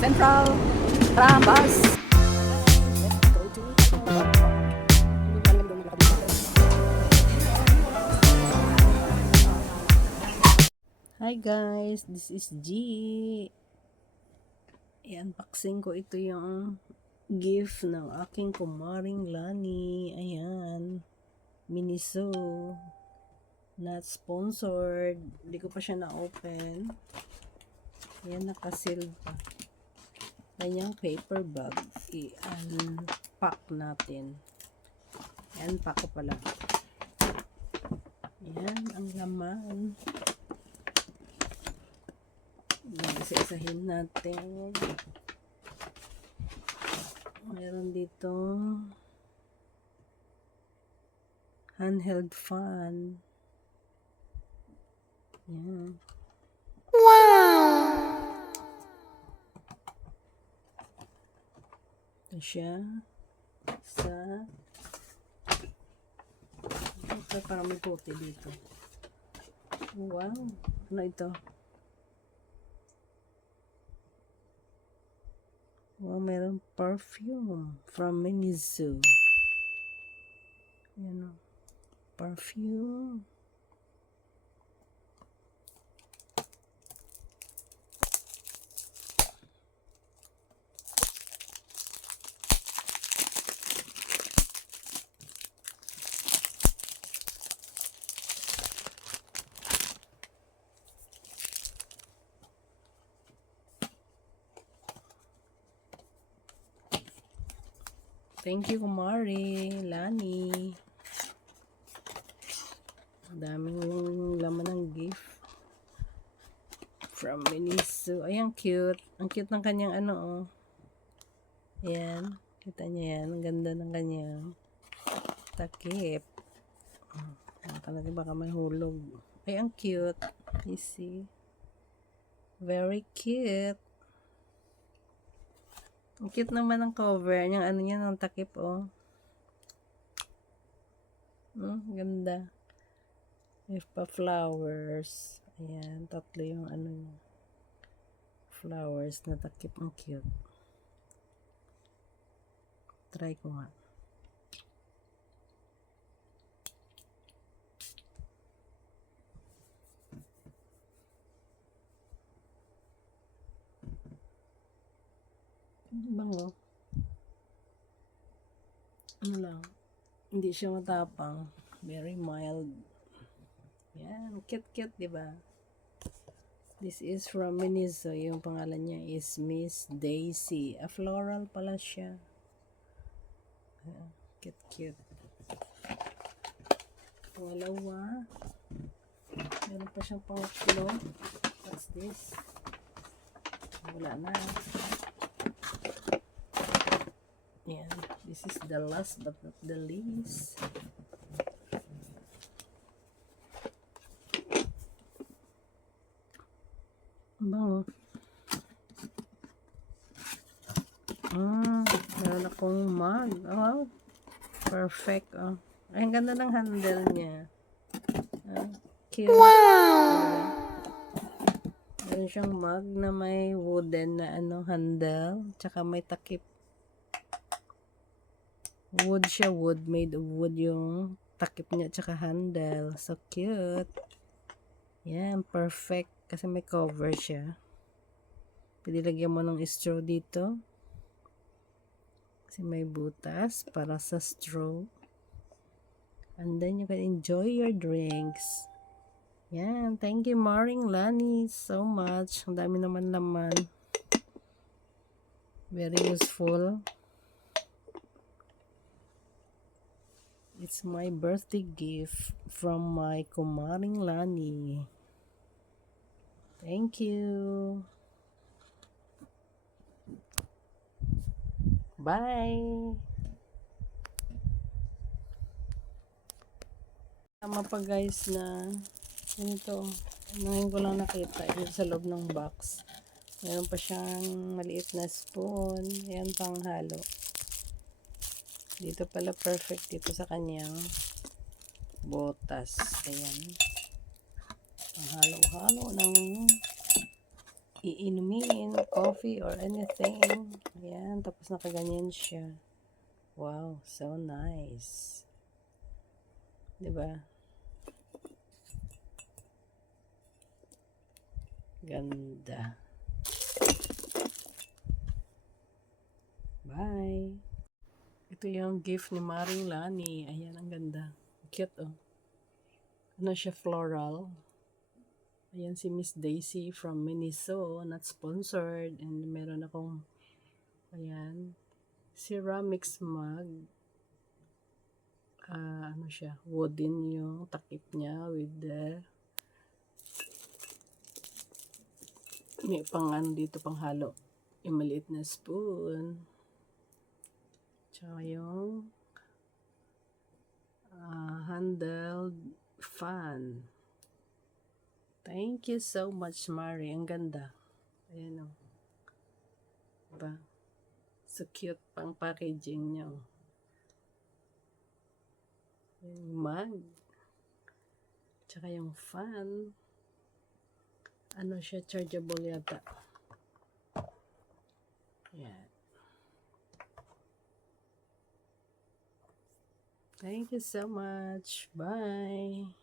Central Tram Bus. Let's go to Hi guys, this is G. I-unboxing ko ito yung gift ng aking kumaring Lani. Ayan. Miniso. Not sponsored. Hindi ko pa siya na-open. Ayan, nakasealed pa. Kanyang paper bag. I-unpack natin. I-unpack ko pala. Ayan, ang laman. Isa-isahin natin. Meron dito handheld fan. Ayan. Wow! Ito siya sa ito, para may puti dito. Wow! Ano ito? Wow, meron perfume from Miniso. Ayan o. Perfume. Thank you, Kumari, Lani. Daming laman ng gift from Miniso. Ay, ang cute. Ang cute ng kanyang ano, oh. Ayan. Kita niya yan. Ang ganda ng kanyang takip. Baka natin baka may hulog. Ay, ang cute. You see? Very cute. Ang cute naman ng cover. Yung ano niya, ng takip, oh. Ganda. If pa flowers. Ayan, tatlo yung ano niya. Flowers na takip. Ang cute. Try ko nga. Bango. Ano lang. Hindi siya matapang. Very mild. Yan. Cute-cute, diba? This is from Miniso. Yung pangalan niya is Miss Daisy. A floral pala siya. Cute-cute. Pangalawa. Meron pa siyang pangaklo. What's this? Wala na. Yan. This is the last but not the least. Bango. Meron akong mug. Oh, perfect. Oh. Ay, ang ganda ng handle niya. Cute. Wow! Meron siyang mug na may wooden na ano, handle. Tsaka may takip. Wood siya, wood. Made of wood yung takip niya tsaka handle. So cute. Yan, perfect. Kasi may cover siya. Pwede lagyan mo ng straw dito. Kasi may butas para sa straw. And then you can enjoy your drinks. Yan. Thank you, Maring Lani, so much. Ang dami naman laman. Very useful. It's my birthday gift from my kumaring Lani. Thank you. Bye. Tama pa guys na ito. Ngayon ko lang nakita. Ito sa loob ng box. Meron pa siyang maliit na spoon. Ayan pang halo. Dito pala perfect dito sa kanyang botas. Ayan. Ang halo-halo ng iinumin, coffee or anything. Ayan, tapos nakaganyan siya. Wow, so nice. Diba? Ganda. Bye! Ito yung gift ni Maring Lani. Ayan, ang ganda. Cute, oh. Ano siya, floral. Ayan si Miss Daisy from Miniso, not sponsored. And meron akong, ayan, ceramics mug. Ano siya, wooden yung takip niya with the, may pang ano dito, pang halo. Yung maliit na spoon. Tsaka yung handled fan. Thank you so much, Mari. Ang ganda. Ayan o. Diba? So cute pang packaging niya. Yung mug. Tsaka yung fan. Ano siya? Chargeable yata. Ayan. Thank you so much. Bye.